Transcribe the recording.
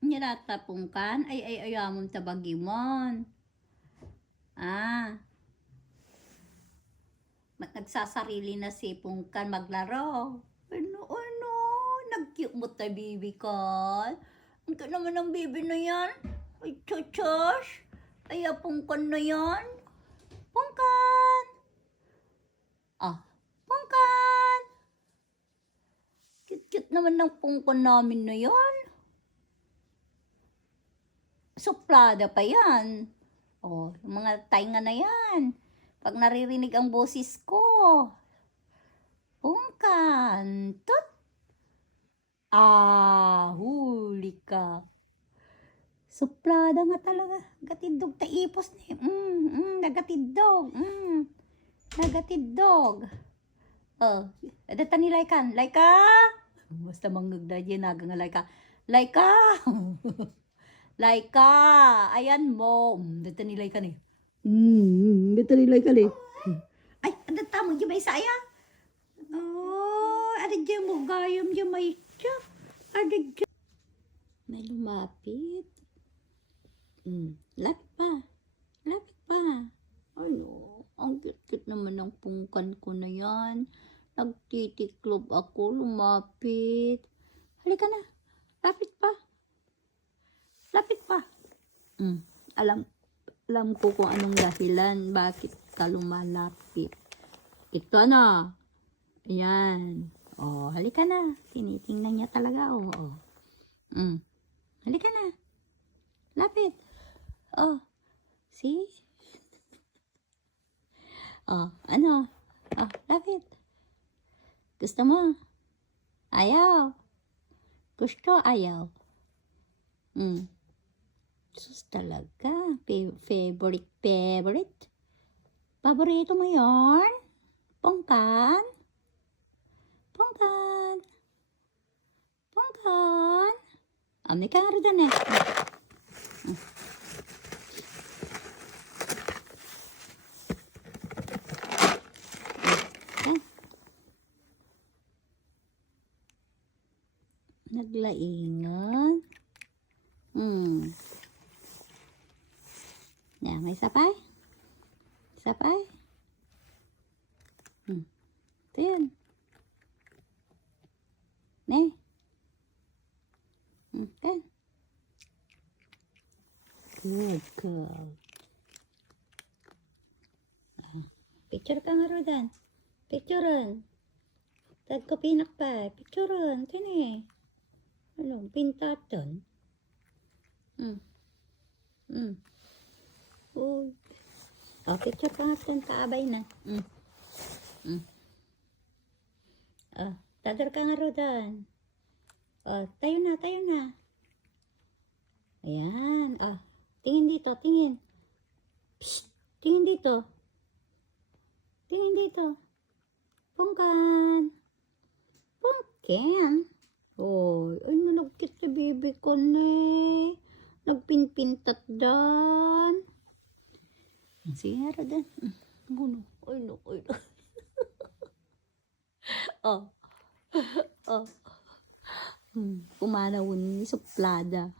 Nilatapungkan ay ayamon tabagimon. Nagsasarili na si Pungkan maglaro. Ano, nag-cute mo tayo, baby call. Ang cute naman ng baby na yan. Ay, chuchush. Ay, Pungkan na yan. Pungkan. Pungkan. Cute naman ng Pungkan namin na yan. Suplada pa yan. Yung mga tainga na yan. Pag naririnig ang boses ko. Pungkan. Tut. Huli ka. Suplada nga talaga. Gatidog ta ipos ni. Nagatidog. Nagatidog. Adata ni Laikan. Laika. Basta manggagda dyan naga nga Laika. Laika. Laika. Ayan mo. Adata ni Laikan eh. Adata ni Laikan eh. Ay, adata mo dyan may saya. Ada dyan mo gayam dyan may siya. Ada dyan. May lumapit. Lapit pa. Lapit pa. Ano, ang cute naman ng Pungkan ko na yan. Nagtitiklob ako, lumapit. Halika na. Lapit pa. Lapit pa. Alam ko kung anong dahilan. Bakit ka lumalapit. Ito na. Ayan. Halika na. Tinitingnan niya talaga. Halika na. Lapit. See? Ano? Lapit. Gusto mo? Ayaw. Gusto, ayaw. Sus talaga. Favorite. Paborito mo yon? Pungkan? Pungkan? Pungkan? May kangaro dyan eh. Naglaingan. Yan, may sapay. Sapay. Ito yun. Ne. Yan. Good girl. Picture ka nga rodan. Picturean. Tag ko pinak pa. Picturean. Ito na eh. Pintatan. Picture ka nga ito. Kaabay na. Tadar ka nga rodan. Tayo na. Ayan. Tingin dito, tingin. Psst, tingin dito. Tingin dito. Pungkan. Pungkan. Ano nagkit si baby ko na. Nagpinpintat dan. Sige nga dan. Buno. Ay no. Pumanawin ni suplada.